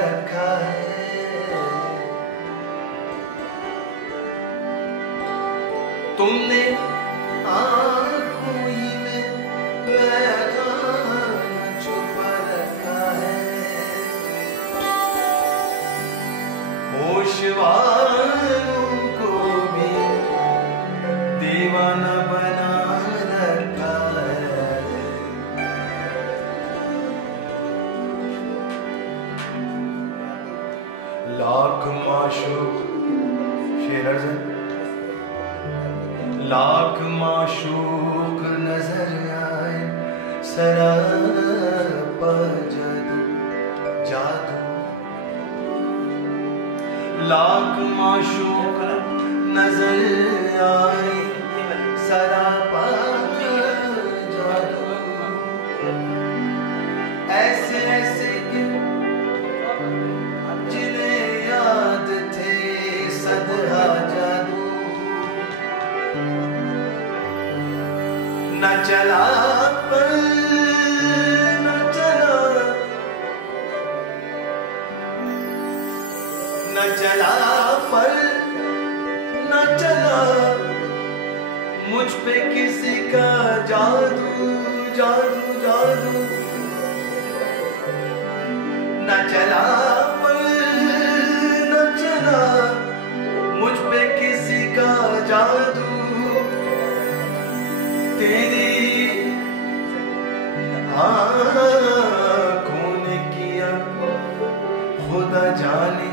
रखा है। तुमने आँखों ही में पैगाम छुपा रखा है। होश वालों को भी दीवाना बना रखा है। लाख माशूक शेर अर्ज़ है। लाख माशूक नजर आए, सरापा जादू जादू। लाख माशूक नजर आए, सरापा जादू। ऐसे ऐसे जिन्हें याद थे सदहा जादू। न चला पर न चला, न चला पर न चला मुझ पे किसी का जादू जादू जादू। न चला पर न चला मुझ पे किसी का जादू। तेरी आँखों ने किया खुदा जाने,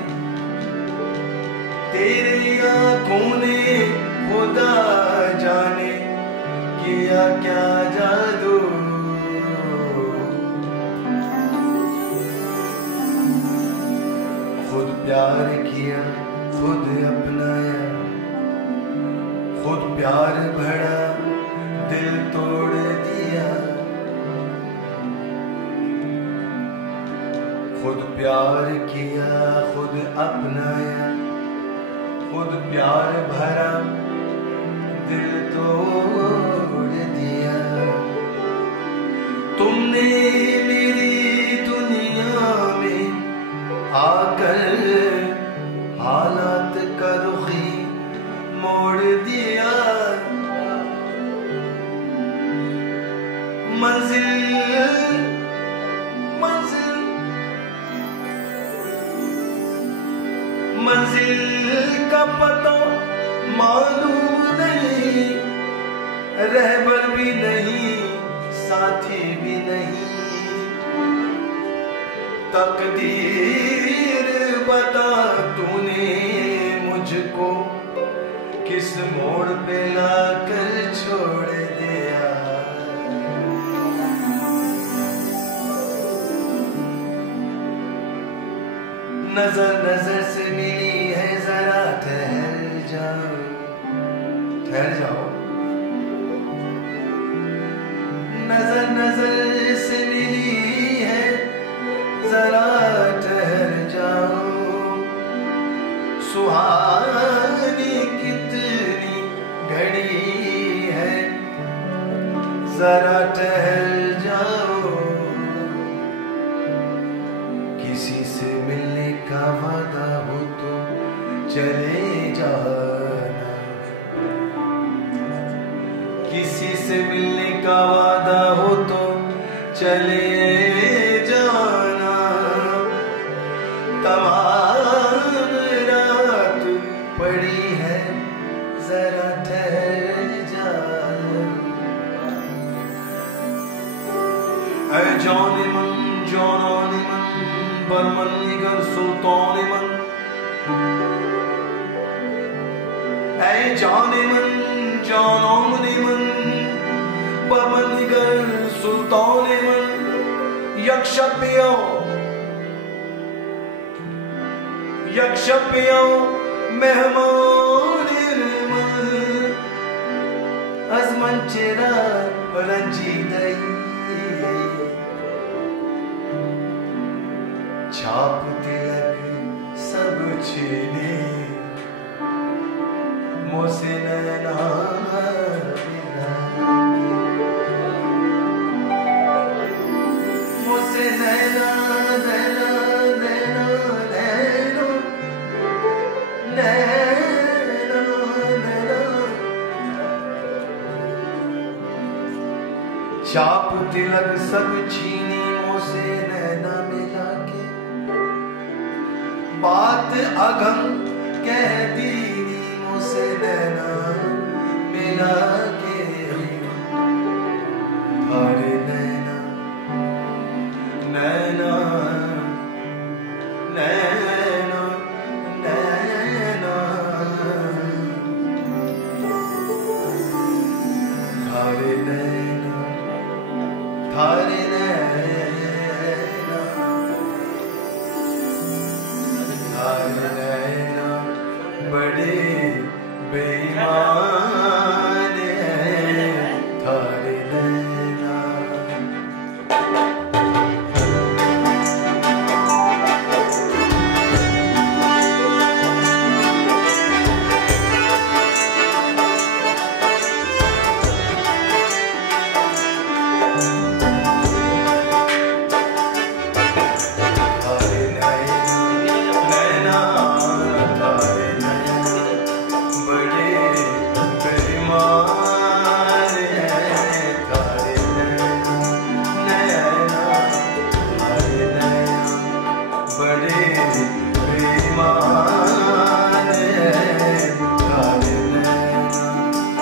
तेरी आँखों ने खुदा जाने किया क्या जादू। खुद प्यार किया खुद अपनाया, खुद प्यार भरा दिल तोड़ दिया। खुद प्यार किया खुद अपनाया, खुद प्यार भरा दिल तोड़ दिया। तुमने मेरी दुनिया में आकर हालात का रुखी मोड़ दिया। मंजिल मंजिल मंजिल का पता मालूम नहीं, रहबर भी नहीं साथी भी नहीं। तकदीर बता तूने मुझको किस मोड़ पे लाकर छोड़ दिया। नजर नजर से मिली है जरा ठहर जाओ, ठहर जाओ। नजर नजर से मिली है जरा ठहर जाओ। सुहानी कितनी घड़ी है जरा ठहर जाओ। किसी से मिलने का वादा हो तो चले जाना, किसी से मिलने का वादा हो तो चले जाना। तमाम रात पड़ी है जरा ठहर जाना। ऐ जाने मन जाने मन बरमन निगर सुल्तान मन। ऐ जाने मन जाने मन बरमन निगर सुल्तान मन। यक्षपियो यक्षपियो मेहमान मन। अजमन चेरा रंजीदई छाप तिलक सब छीने मोसे नैना मोसे नैना नैना नैना चाप तिलक सब छीनी मोसे नैना मिला के, बात अगम कह दीनी मोसे नैना मिला के। थारे नैना नैना नैना नैना थारे नैना थारे नैना थारे नैना बड़े बेईमान हैं थारे नैना। थारे नैना बड़े बेईमान हैं नैना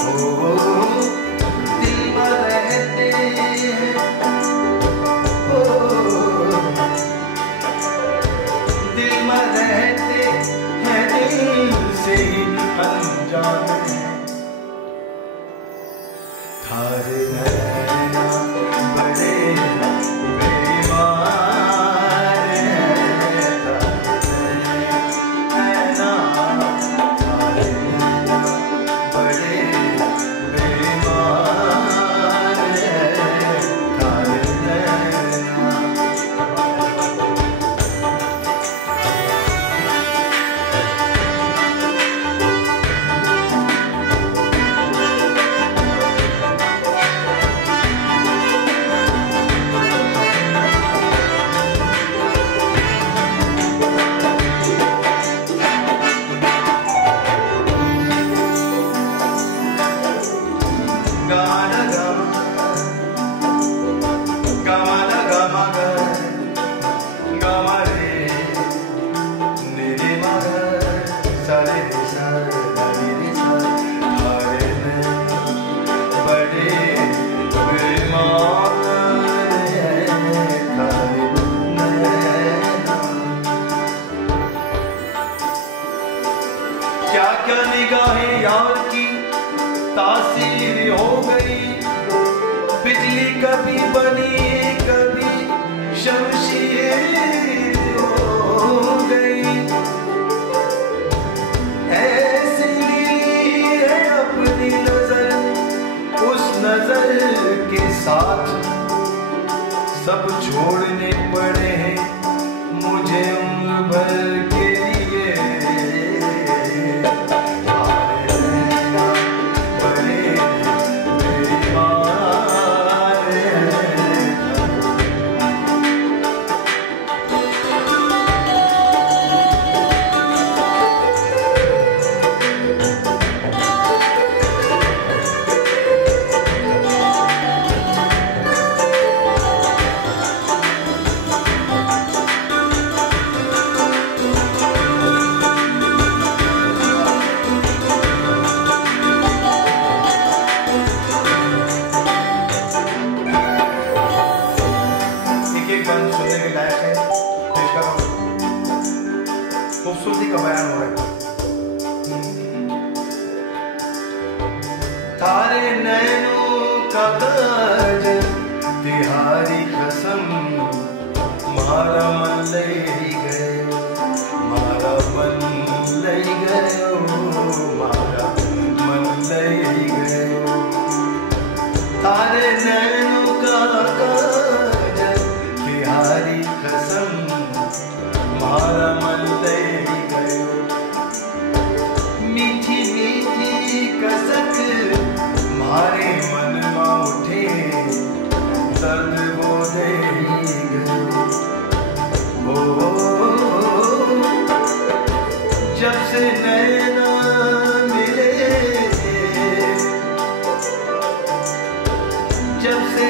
थारे नैना बड़े बेईमान हैं थारे नैना। क्या क्या निगाहें यार की तासीर हो गई, बिजली कभी बनी कभी शमशीर हो गई। ऐसी है अपनी नजर, उस नजर के साथ सब छोड़ने पड़े हैं मुझे उम्र भर के लिए। खूबसूरती का बयान हो रहा है। तारे नैनों का काजल तिहारी कसम, मारा मन लई गयो, मारा मन लई गयो, मारा मन लई गयो। तारे नैनों का काजल तिहारी कसम, मारा मन लई गयो। मीठी मीठी कसक मारे मन में उठे, दर्द वो दे गयो। जब से नैना मिले, जब से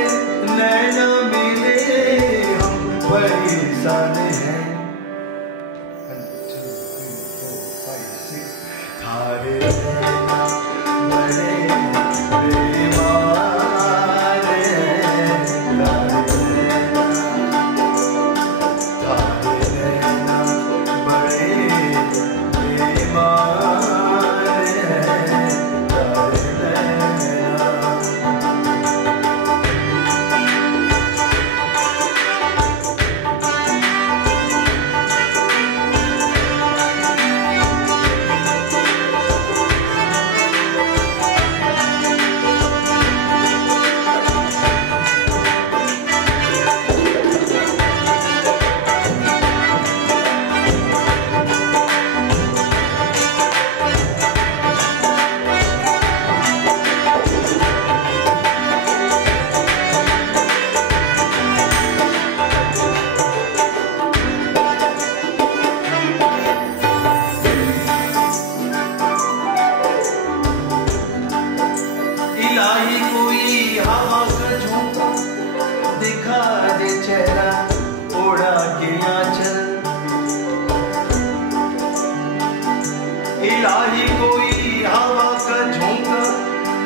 इलाही कोई हवा का झोंका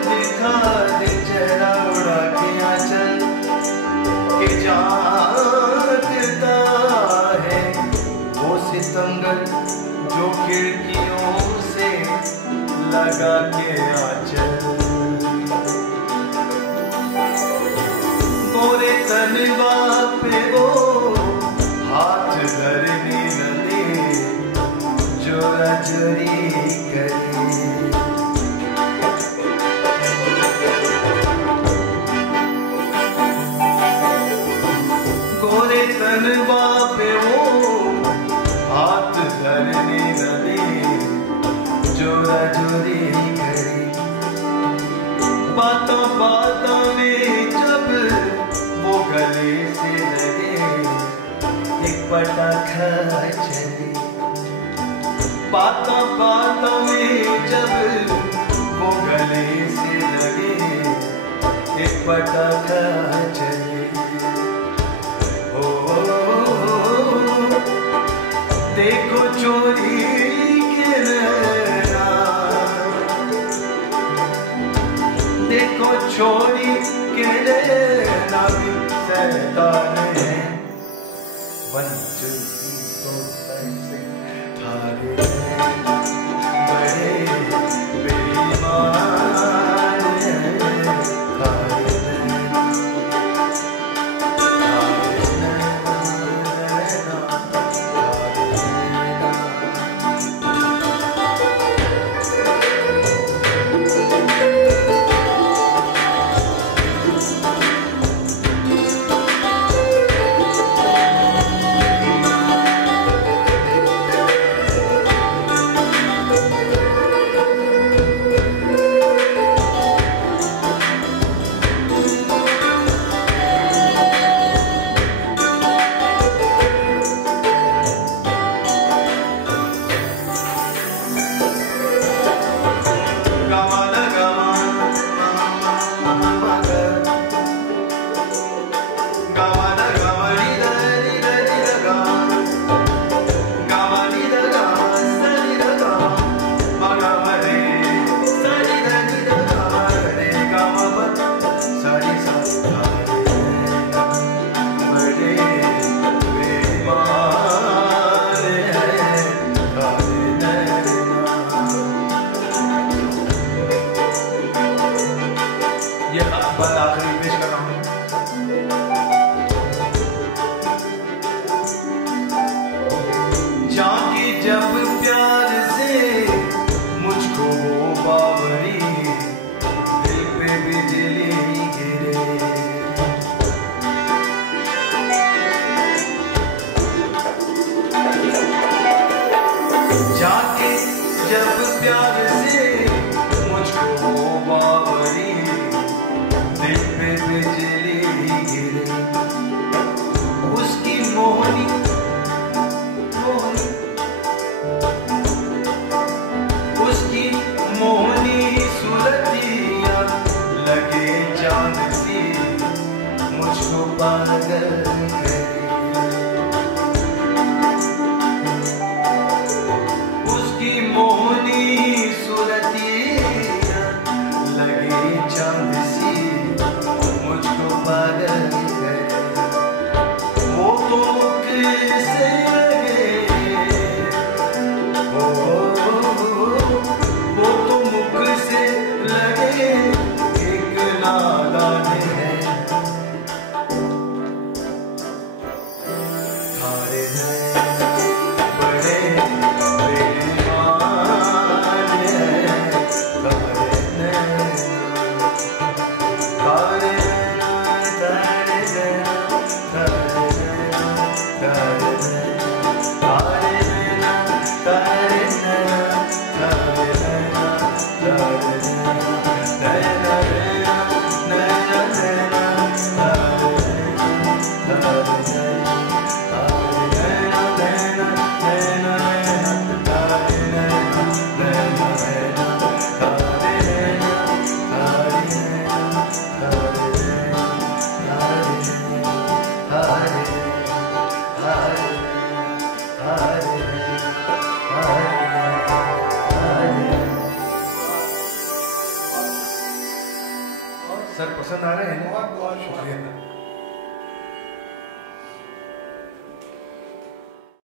दिखा दे चेहरा उड़ा के आंचल के जानता है वो सितमगर जो खिड़कियों से लगा के आंचल गोरे तलवा पे वो हाथ धरने न दे जोरा जोरी करे गोरे तलवा पे वो हाथ धरने न दे जोरा जोरी करे बातों बातों में जब वो गले से लगे एक पटाखा चले बातों बातों में जब वो गले से लगे एक पटाखा चले ओ देखो चोरी के नैना देखो चोरी के नैना भी शैतान है 1 2 3 4 5 6 थारे बड़े बेईमान हैं थारे आखिरी पेश कर रहा हूं जाके जब प्यार से मुझको वो बावरी दिल पे बिजली गिरे जाके जब प्यार से मुझको वो बावरी बिजली गिरे उसकी मोहनी मोहनी उसकी मोहनी सूरतियाँ लगे जान सी मुझको पागल करे उसकी मोहनी सर पसंद आ रहे हैं? बहुत बहुत शुक्रिया।